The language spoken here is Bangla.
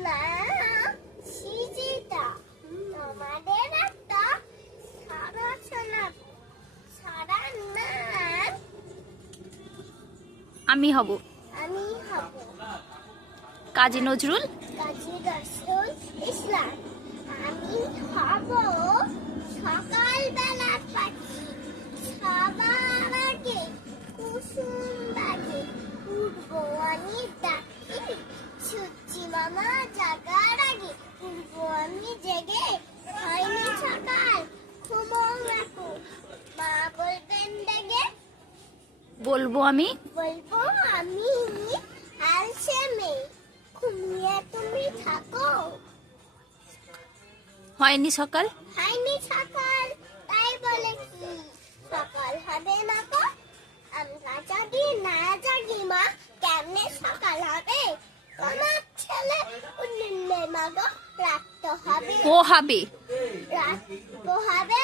না সিজিটা তোমাদের একটা সারা শোনাবো সারা নাম আমি হব আমি হব কাজী নজরুল কাজী নজরুল ইসলাম। আমি হব সকালবেলা পাখি সবার আগে কুসুম বাগে উঠবো আমি ডাকি সূর্যি মামা জাগার আগে উঠবো আমি জেগে হয়নি সকাল ঘুমোও রাখো মা বলবেন ডেগে বলবো আমি বলবো আমি আলসে মেয়ে ঘুমিয়ে তুমি থাকো হয়নি সকাল হয়নি সকাল তাই বলে কি সকাল হবে না গো আমরা যদি না জাগি মা কেমনে সকাল হবে তোমার ছেলে উঠলে মা গো রাত তো হবে পোহাবে রাত পোহাবে